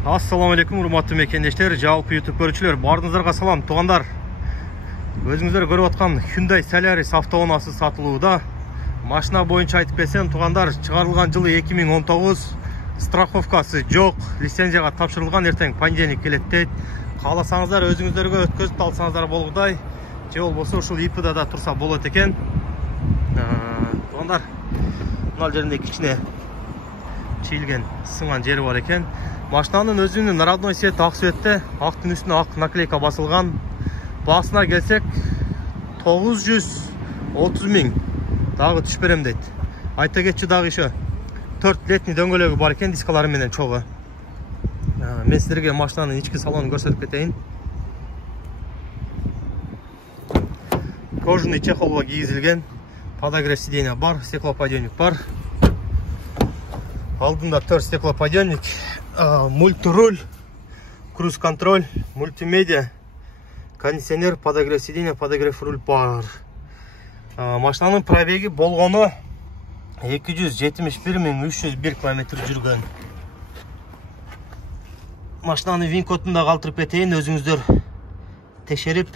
Assalamu alaikum, урматтуу мекендештер, жалпы YouTube көрүүчүлөр, баарыңыздарга салам. Туугандар, өзүңүздөр көрүп аткан Hyundai Solaris автоунаасы сатылууда. Машина боюнча айтып кетсем, туугандар, чыгарылган жылы 2019, страховкасы жок, лицензияга тапшырылган, эртең понедельник келет дейт. Кааласаңыздар өзүңүздөргө өткөзүп алсаңыздар болгудай, же болбосо ушул ИПда да турса болот экен. Туугандар, мына жеринде кичине чийилген, сынган жери бар экен. Машинанын өзүнүн родной цвети ак цветте, актын үстүнө ак наклейка басылган. Басына келсек 930 миң дагы түшүп берем дейт. Айта кетчи дагы еще 4 летний дөңгөлөгү бар экен, дискалары менен чогуу. Мен силерге машинанын ички салонун көрсөтүп кетейин. Кожаный чехолго кийгизилген, подогрев сиденья бар, стеклоподъемник бар. Алдында 4 стеклоподъемник, мультируль, круз-контроль, мультимедиа, кондиционер, подогрев сиденья, подогрев руль бар. Машинанын пробеги болгону 271.301 км жүргөн. Машинанын вин кодун да калтырып кетейин, өзүңүздөр текшерип,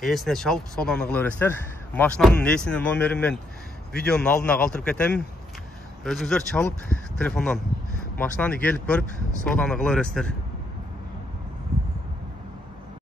ээсине чалып, соданы кыла бересиздер. Машинанын ээсинин номерин мен видеонун алдына калтырып кетем. Өзүңүздөр чалып телефондон машинаны келип көрүп, соданы кыла бересиздер.